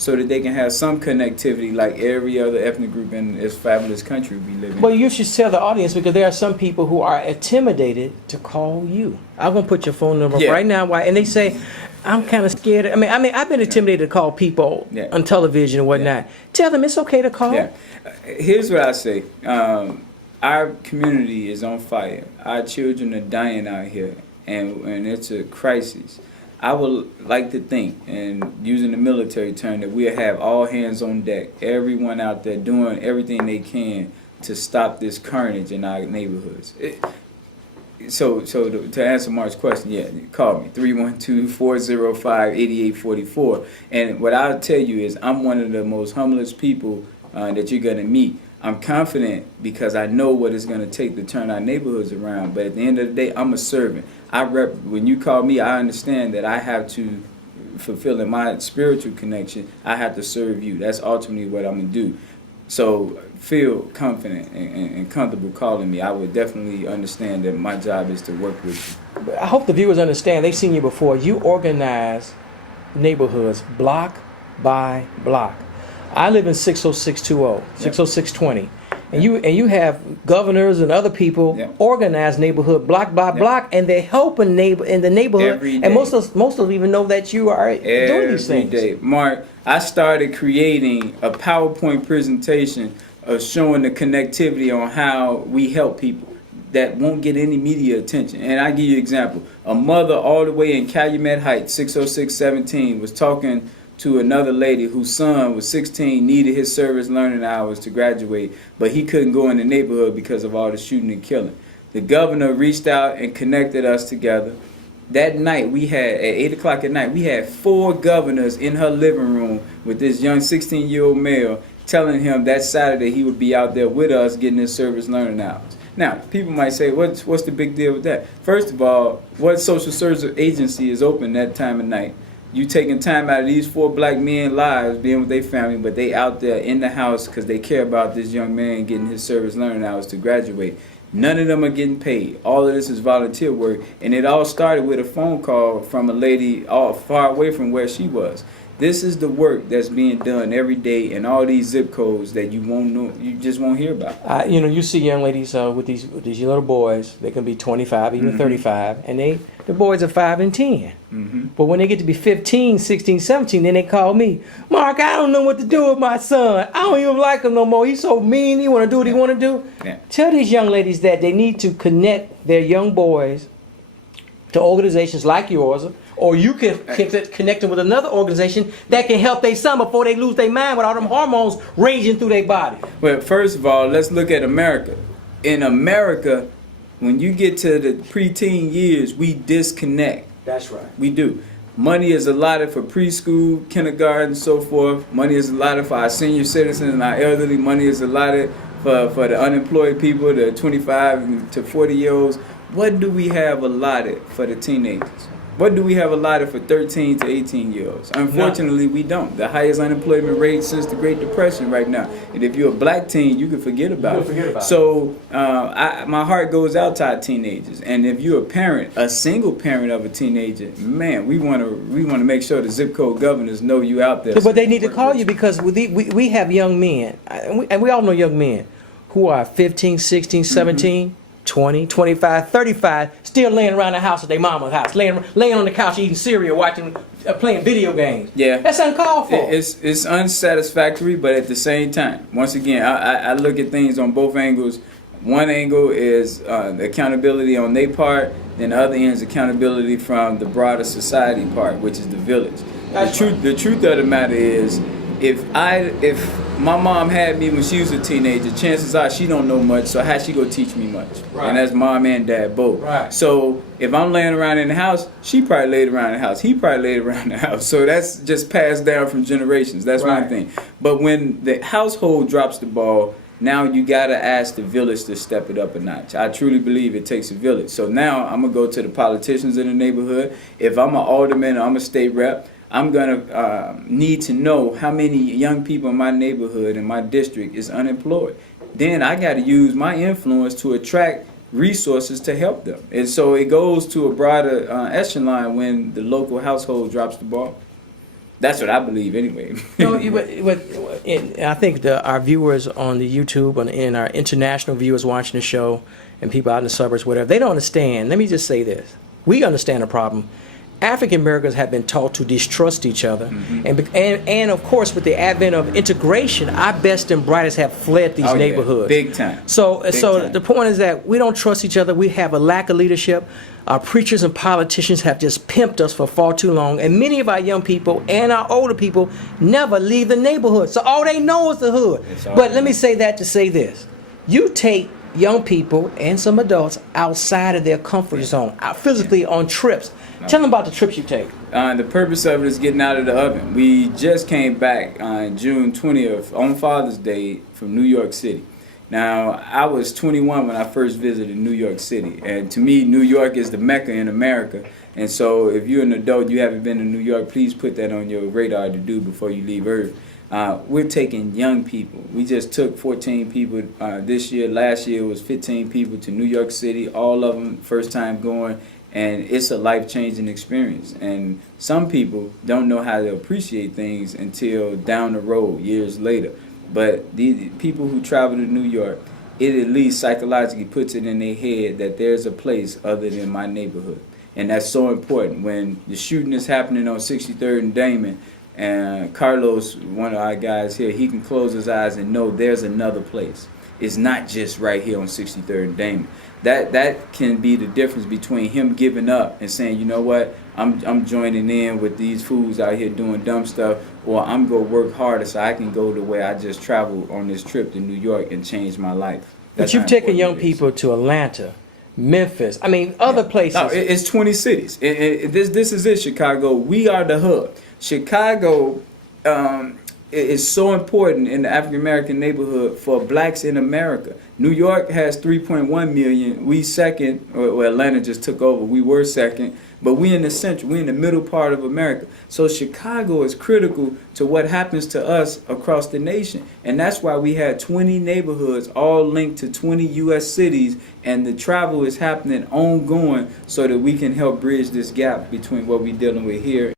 so that they can have some connectivity like every other ethnic group in this fabulous country we live in. Well, you should tell the audience, because there are some people who are intimidated to call you. I'm gonna put your phone number right now. Why? And they say, I'm kind of scared. I mean, I've been intimidated to call people on television and whatnot. Tell them it's okay to call. Here's what I say. Our community is on fire. Our children are dying out here, and it's a crisis. I would like to think, and using the military term, that we'll have all hands on deck, everyone out there doing everything they can to stop this carnage in our neighborhoods. So to answer Mark's question, call me, 312-405-8844. And what I'll tell you is I'm one of the most humblest people that you're going to meet. I'm confident because I know what it's going to take to turn our neighborhoods around. But at the end of the day, I'm a servant. When you call me, I understand that I have to, fulfill in my spiritual connection, I have to serve you. That's ultimately what I'm going to do. So feel confident and comfortable calling me. I would definitely understand that my job is to work with you. I hope the viewers understand. They've seen you before. You organize neighborhoods block by block. I live in 60620, 60620. And you have governors and other people organize neighborhood block by block, and they're helping in the neighborhood. Every day. And most of them even know that you are doing these things. Every day. Mark, I started creating a PowerPoint presentation of showing the connectivity on how we help people that won't get any media attention. And I give you an example. A mother all the way in Calumet Heights, 60617, was talking to another lady whose son was 16, needed his service learning hours to graduate, but he couldn't go in the neighborhood because of all the shooting and killing. The governor reached out and connected us together. That night, we had, at 8 o'clock at night, we had 4 governors in her living room with this young 16-year-old male telling him that Saturday he would be out there with us getting his service learning hours. Now, people might say, what's the big deal with that? First of all, what social service agency is open that time of night? You taking time out of these 4 black men lives, being with their family, but they out there in the house because they care about this young man getting his service learning hours to graduate. None of them are getting paid. All of this is volunteer work, and it all started with a phone call from a lady far away from where she was. This is the work that's being done every day in all these zip codes that you won't know, you just won't hear about. You see young ladies with these little boys. They can be 25, even 35, and the boys are 5 and 10. But when they get to be 15, 16, 17, then they call me, Mark, I don't know what to do with my son. I don't even like him no more. He's so mean. He want to do what he want to do. Tell these young ladies that they need to connect their young boys to organizations like yours, or you can connect them with another organization that can help their son before they lose their mind with all them hormones raging through their body. Well, first of all, let's look at America. In America, when you get to the preteen years, we disconnect. That's right. We do. Money is allotted for preschool, kindergarten, so forth. Money is allotted for our senior citizens and our elderly. Money is allotted for the unemployed people, the 25 to 40-year-olds. What do we have allotted for the teenagers? What do we have allotted for 13 to 18-year-olds? Unfortunately, we don't. The highest unemployment rate since the Great Depression right now. And if you're a black teen, you can forget about it. So my heart goes out to our teenagers. And if you're a parent, a single parent of a teenager, man, we want to make sure the zip code governors know you out there. But they need to call you, because we have young men, and we all know young men who are 15, 16, 17, 20, 25, 35, still laying around the house at their mama's house, laying on the couch eating cereal, watching, playing video games. Yeah, that's uncalled for. It's unsatisfactory, but at the same time, once again, I look at things on both angles. One angle is the accountability on their part, then the other end is accountability from the broader society part, which is the village. The truth of the matter is, if my mom had me when she was a teenager, chances are she don't know much, so how she go teach me much? Right. And that's mom and dad both. Right. So if I'm laying around in the house, she probably laid around in the house. He probably laid around in the house. So that's just passed down from generations. That's one thing. But when the household drops the ball, now you gotta ask the village to step it up a notch. I truly believe it takes a village. So now I'm gonna go to the politicians in the neighborhood. If I'm an alderman or I'm a state rep, I'm going to need to know how many young people in my neighborhood, in my district, is unemployed. Then I got to use my influence to attract resources to help them. And so it goes to a broader echelon when the local household drops the ball. That's what I believe anyway. No, I think our viewers on the YouTube and our international viewers watching the show and people out in the suburbs, whatever, they don't understand. Let me just say this. We understand the problem. African Americans have been taught to distrust each other, and of course, with the advent of integration, our best and brightest have fled these neighborhoods. Big time. So Big time. The point is that we don't trust each other. We have a lack of leadership. Our preachers and politicians have just pimped us for far too long, and many of our young people and our older people never leave the neighborhood. So all they know is the hood. But let me say that to say this: you take young people and some adults outside of their comfort zone, out physically on trips. Tell them about the trips you take. The purpose of it is getting out of the oven. We just came back on June 20th on Father's Day from New York City. Now, I was 21 when I first visited New York City, and to me, New York is the Mecca in America. And so if you're an adult, you haven't been to New York, please put that on your radar to do before you leave Earth. We're taking young people. We just took 14 people this year. Last year was 15 people to New York City, all of them first time going. And it's a life-changing experience. And some people don't know how to appreciate things until down the road, years later. But the people who travel to New York, it at least psychologically puts it in their head that there's a place other than my neighborhood. And that's so important. When the shooting is happening on 63rd and Damon, and Carlos, one of our guys here, he can close his eyes and know there's another place. It's not just right here on 63rd and Damon. That can be the difference between him giving up and saying, you know what, I'm joining in with these fools out here doing dumb stuff, or I'm going to work harder so I can go the way I just traveled on this trip to New York and change my life. But you've taken young people to Atlanta, Memphis, I mean, other places. No, it's 20 cities. This is it, Chicago. We are the hub. Chicago is so important in the African American neighborhood for blacks in America. New York has 3.1 million. We second, or Atlanta just took over. We were second, but we in the central. We in the middle part of America. So Chicago is critical to what happens to us across the nation, and that's why we had 20 neighborhoods all linked to 20 U.S. cities, and the travel is happening ongoing so that we can help bridge this gap between what we're dealing with here